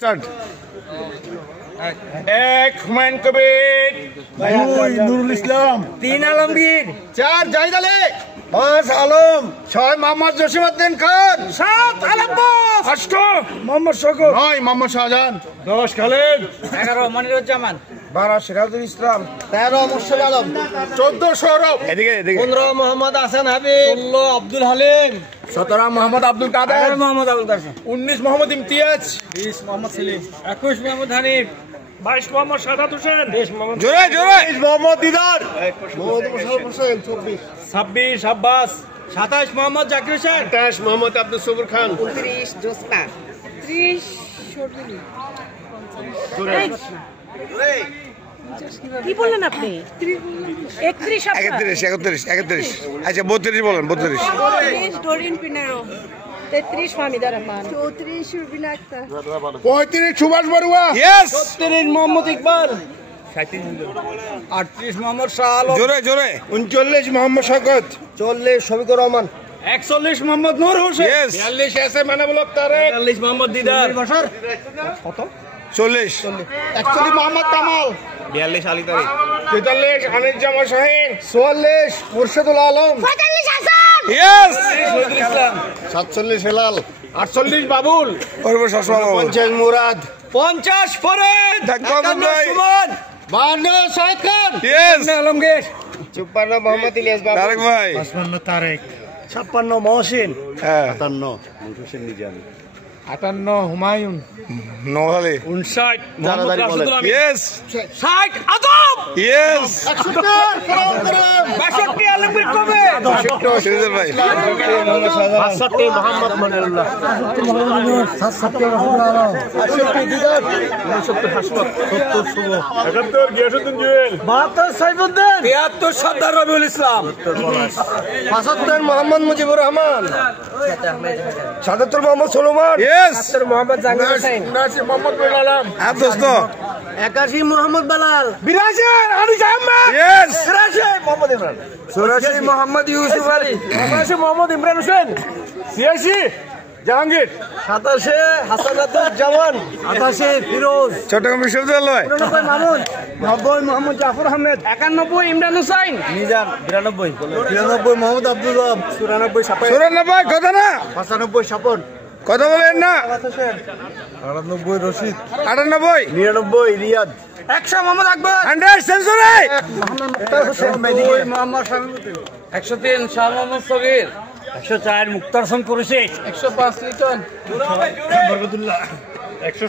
Start. এক হুমায়ুন কবির, দুই নুরুল ইসলাম, তিন আলমগীর, চার জাহিদ আলী, পাঁচ আলম, ছয় মোহাম্মদ জসিমউদ্দিন খান, সাত আলাব্বাস, আষ্ট মোহাম্মদ শওকত, নয় মোহাম্মদ শাহজাহান, 10 খালেদ, 11 মনিরুজ্জামান, 12 সিরাজুল ইসলাম, 13 মুর্শিদ আলম, 14 সৌরভ, এদিকে 15 মোহাম্মদ হাসান হাবিব, 16 আব্দুল হালিম, 17 মোহাম্মদ আব্দুল কাদের, 18 মোহাম্মদ আবুল কাসেম, 19 মোহাম্মদ ইমতিয়াজ, 20 মোহাম্মদ সেলিম, 21 মোহাম্মদ হানিফ, 22 মোহাম্মদ সাদাত হোসেন, 23 মোহাম্মদ জোরে জোরে, মোহাম্মদ দিদার, মোহাম্মদ মোশাররফ হোসেন, 24 26 আব্বাস, 27 মোহাম্মদ জাকির হোসেন, 28 মোহাম্মদ আব্দুল সবুর খান, 29 জোসনা, 30 শর্মিলি, কি বললেন আপনি? 31 31 আচ্ছা 32 বলেন, 32 ডোরিন পিনারো, 33 ফাহমিদা রহমান, 34 সুরবিনা আক্তার, 35 সুভাষ বড়ুয়া, ইয়েস, 33 মোহাম্মদ ইকবাল, 38 মোহাম্মদ শাহ আলম, জোরে জোরে, 39 মোহাম্মদ শওকত, 40 শফিকুর রহমান, 41 মোহাম্মদ নূর হোসেন, ইয়েস, 42 এসএ মানাবুল তারেক, 43 মোহাম্মদ দিদার, কত 40 41 মোহাম্মদ কামাল, 42 আলী তারিক, 43 আনিসুজ্জামান শাহীন, 44 মুর্শিদুল আলম, 45 হাসান, ইয়েস, শহীদুল ইসলাম, 47 হেলাল, 48 বাবুল, পরিবেশ শাসন, 50 মুরাদ, 50 ফরিদ, ধাক্কা 51 ভাই। সুমন, 52 সাইদ খান, ইয়েস, আলমগীর, 54 মোহাম্মদ ইলিয়াস বাবু, তারেক ভাই, 55 তারেক, 56 মহসিন, হ্যাঁ, 58 হুমায়ুন, নওয়ালি, 59 মোহাম্মদ রাশিদুল আমিন, ইয়েস, 60 আদম, ইয়েস, 62 আলমগীর কবে, সিরিজের ভাই, 62 মোহাম্মদ মনিরুল্লাহ, 68 দিদার, 69 হাসমত, 70 শুভ, 71 গিয়াসউদ্দিন জুয়েল, 72 সাইফুদ্দিন, 73 সর্দার রবিউল ইসলাম, 75 মোহাম্মদ মুজিবুর রহমান, 77 মোহাম্মদ সুলেমান, ইয়েস, 70 মোহাম্মদ জাহাঙ্গীর হোসেন, 79 মোহাম্মদ বেলাল আলম, আর দোস্ত, 81 মোহাম্মদ বেলাল, 82 আনিস আহমেদ, ইয়েস, 83 মোহাম্মদ ইমরান, 84 মোহাম্মদ ইউসুফ আলী, 85 মোহাম্মদ ইমরান হোসেন, 86 জাহাঙ্গীর, 87 হাসানাতুল জামান, 88 ফিরোজ, চট্টগ্রাম বিশ্ববিদ্যালয়, 89 মামুন, 90 মোহাম্মদ জাফর আহমেদ, 91 ইমরান হুসাইন, মিজান, 92 মোহাম্মদ আব্দুল ওয়াহাব, 94 সাফাই, 94 কথা না, 95 স্বপন, কথা বলেন না, 98 রশিদ, 98 99 রিয়াদ, 100 মোহাম্মদ আকবর, 100 সেঞ্চুরি, মোহাম্মদ মুক্তার হোসেন, মোহাম্মদ শামিমুদ্দিন, 103 শাহ মোহাম্মদ সগীর, 104 মুক্তার হোসেন কুরেশি, 105 লিটন, বরকতুল্লাহ, 100